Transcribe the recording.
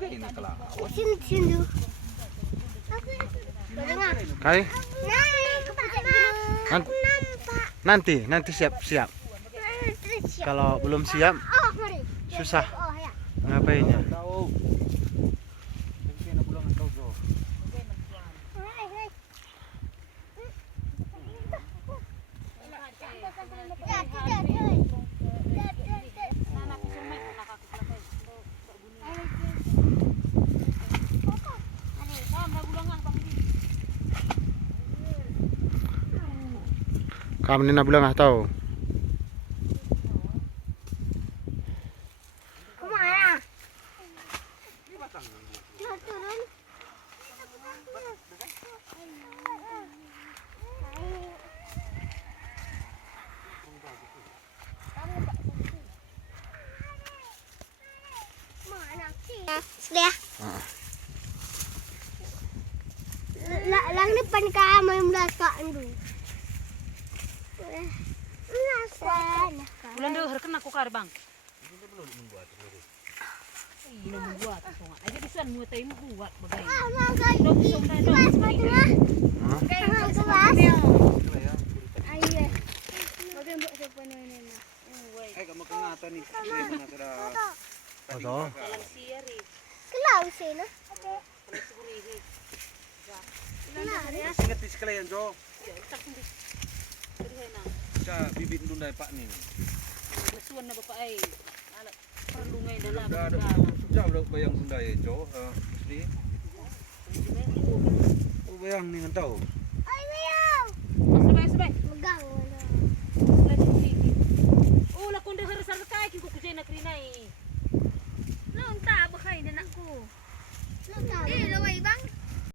Sini. Kai. Nanti siap. Kalau belum siap susah ngapainnya. Kamu nina bilang tahu. Kemana? Sudah. Lang depan kamu yang belakang dulu. Bulan dulu harus kena kukar bang. Belum membuat. Aja bisa mutai membuat bagai. Kamu kengata nih. Kelau sini. Ingat di sekalian Jo. Sa bibit dun dai Pak nih. Lesuan na bapak ay. Anak perlungay na lang. Sudah udah bayang Sunda ya Jo. Asli. Oh bayang nih tahu. Ay, bayang. Sabay. Megang. Oh, lakon de harus sarkay kung kujay na krinay.